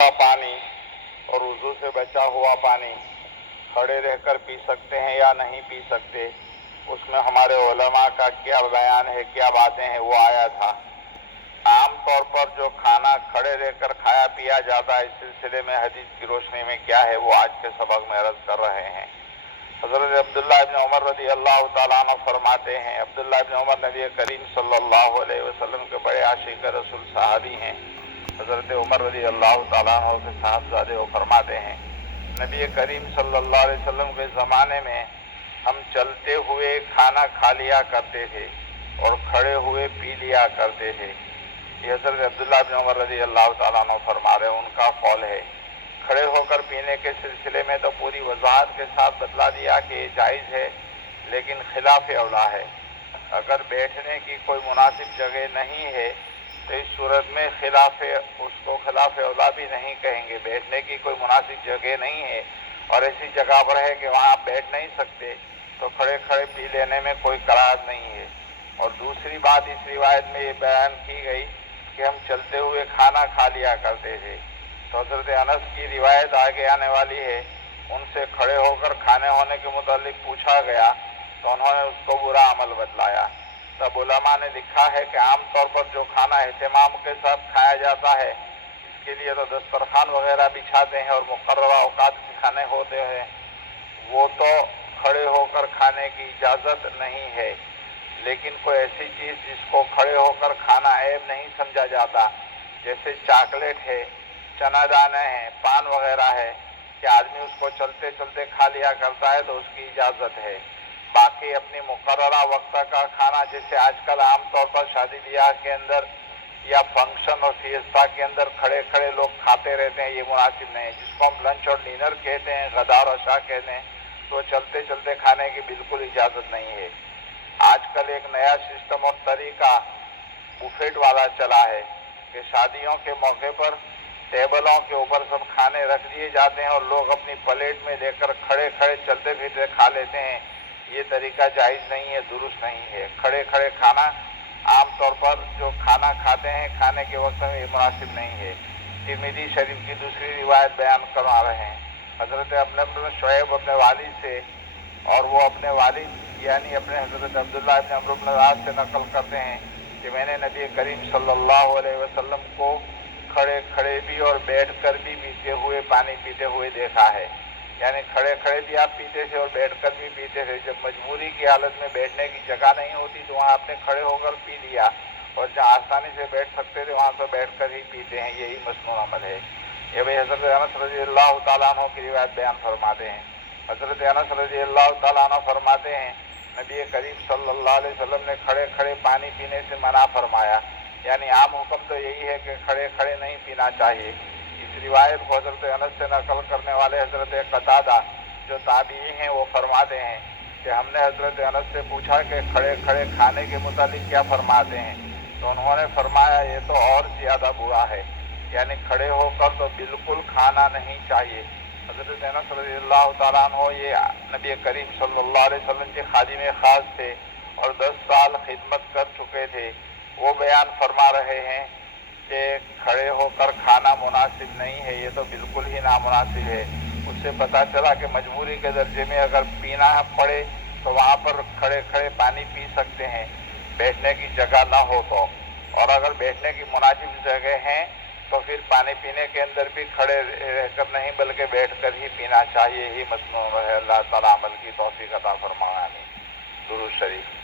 پانی اور وضو سے بچا ہوا پانی کھڑے رہ کر پی سکتے ہیں یا نہیں پی سکتے، اس میں ہمارے علماء کا کیا بیان ہے، کیا باتیں ہیں، وہ آیا تھا۔ عام طور پر جو کھانا کھڑے رہ کر کھایا پیا جاتا ہے، اس سلسلے میں حدیث کی روشنی میں کیا ہے وہ آج کے سبق میں عرض کر رہے ہیں۔ حضرت عبداللہ ابن عمر رضی اللہ تعالیٰ عنہ فرماتے ہیں، عبداللہ ابن عمر نبی کریم صلی اللہ علیہ وسلم کے بڑے عاشق رسول صحابی ہیں۔ حضرت عمر رضی اللہ تعالیٰ عنہ کے صاحبزادے وہ فرماتے ہیں، نبی کریم صلی اللہ علیہ وسلم کے زمانے میں ہم چلتے ہوئے کھانا کھا لیا کرتے تھے اور کھڑے ہوئے پی لیا کرتے تھے۔ یہ حضرت عبداللہ بن عمر رضی اللہ تعالیٰ عنہ فرما رہے ہیں، ان کا قول ہے۔ کھڑے ہو کر پینے کے سلسلے میں تو پوری وضاحت کے ساتھ بتلا دیا کہ یہ جائز ہے، لیکن خلاف اولا ہے۔ اگر بیٹھنے کی کوئی مناسب جگہ نہیں ہے تو اس صورت میں اس کو خلاف اولا بھی نہیں کہیں گے۔ بیٹھنے کی کوئی مناسب جگہ نہیں ہے اور ایسی جگہ پر ہے کہ وہاں آپ بیٹھ نہیں سکتے تو کھڑے کھڑے پی لینے میں کوئی قرار نہیں ہے۔ اور دوسری بات اس روایت میں یہ بیان کی گئی کہ ہم چلتے ہوئے کھانا کھا لیا کرتے تھے، تو حضرت انس کی روایت آگے آنے والی ہے، ان سے کھڑے ہو کر کھانے ہونے کے متعلق پوچھا گیا تو انہوں نے اس کو برا عمل بتلایا۔ تب علماء نے لکھا ہے کہ عام طور پر جو کھانا اہتمام کے ساتھ کھایا جاتا ہے، اس کے لیے تو دسترخوان وغیرہ بچھاتے ہیں اور مقررہ اوقات کے کھانے ہوتے ہیں، وہ تو کھڑے ہو کر کھانے کی اجازت نہیں ہے۔ لیکن کوئی ایسی چیز جس کو کھڑے ہو کر کھانا عیب نہیں سمجھا جاتا، جیسے چاکلیٹ ہے، چنا دانے ہیں، پان وغیرہ ہے، کہ آدمی اس کو چلتے چلتے کھا لیا کرتا ہے تو اس کی اجازت ہے۔ باقی اپنی مقررہ وقت کا کھانا، جیسے آج کل عام طور پر شادی بیاہ کے اندر یا فنکشن اور فیسٹا کے اندر کھڑے کھڑے لوگ کھاتے رہتے ہیں، یہ مناسب نہیں ہے۔ جس کو ہم لنچ اور ڈنر کہتے ہیں، غدا اور عشاء کہتے ہیں، تو چلتے چلتے کھانے کی بالکل اجازت نہیں ہے۔ آج کل ایک نیا سسٹم اور طریقہ بفیٹ والا چلا ہے کہ شادیوں کے موقع پر ٹیبلوں کے اوپر سب کھانے رکھ دیے جاتے ہیں اور لوگ اپنی پلیٹ میں لے کر کھڑے کھڑے چلتے پھرتے کھا لیتے ہیں۔ یہ طریقہ جائز نہیں ہے، درست نہیں ہے۔ کھڑے کھڑے کھانا عام طور پر جو کھانا کھاتے ہیں کھانے کے وقت میں یہ مناسب نہیں ہے۔ ترمذی شریف کی دوسری روایت بیان کروا رہے ہیں، حضرت ابن شعیب اپنے والد سے، اور وہ اپنے والد یعنی اپنے حضرت عبداللہ ابن عمرو بن العاص سے نقل کرتے ہیں کہ میں نے نبی کریم صلی اللہ علیہ وسلم کو کھڑے کھڑے بھی اور بیٹھ کر بھی پانی پیتے ہوئے دیکھا ہے۔ یعنی کھڑے کھڑے بھی آپ پیتے تھے اور بیٹھ کر بھی پیتے تھے۔ جب مجبوری کی حالت میں بیٹھنے کی جگہ نہیں ہوتی تو وہاں آپ نے کھڑے ہو کر پی لیا، اور جہاں آسانی سے بیٹھ سکتے تھے وہاں تو بیٹھ کر ہی پیتے ہیں، یہی مسنون عمل ہے۔ یہ بھائی حضرت انس رضی اللہ تعالیٰ عنہ کی روایت بیان فرماتے ہیں۔ حضرت انس رضی اللہ تعالیٰ عنہ فرماتے ہیں، نبی کریم صلی اللہ علیہ وسلم نے کھڑے کھڑے پانی پینے سے منع فرمایا۔ یعنی عام حکم تو یہی ہے کہ کھڑے کھڑے نہیں پینا چاہیے۔ اس روایت کو حضرت انس سے نقل کرنے والے حضرت قتادہ جو تابعی ہیں وہ فرماتے ہیں کہ ہم نے حضرت انس سے پوچھا کہ کھڑے کھڑے کھانے کے متعلق کیا فرماتے ہیں، تو انہوں نے فرمایا یہ تو اور زیادہ برا ہے، یعنی کھڑے ہو کر تو بالکل کھانا نہیں چاہیے۔ حضرت انس رضی اللہ تعالیٰ عنہ یہ نبی کریم صلی اللہ علیہ وسلم کے خادم خاص تھے اور 10 سال خدمت کر چکے تھے۔ وہ بیان فرما رہے ہیں کہ کھڑے ہو کر کھانا مناسب نہیں ہے، یہ تو بالکل ہی نامناسب ہے۔ اس سے پتہ چلا کہ مجبوری کے درجے میں اگر پینا پڑے تو وہاں پر کھڑے کھڑے پانی پی سکتے ہیں، بیٹھنے کی جگہ نہ ہو تو، اور اگر بیٹھنے کی مناسب جگہ ہیں تو پھر پانی پینے کے اندر بھی کھڑے رہ کر نہیں بلکہ بیٹھ کر ہی پینا چاہیے، ہی مسنون ہے۔ اللہ تعالیٰ عمل کی توفیق عطا فرمائے۔ درود شریف۔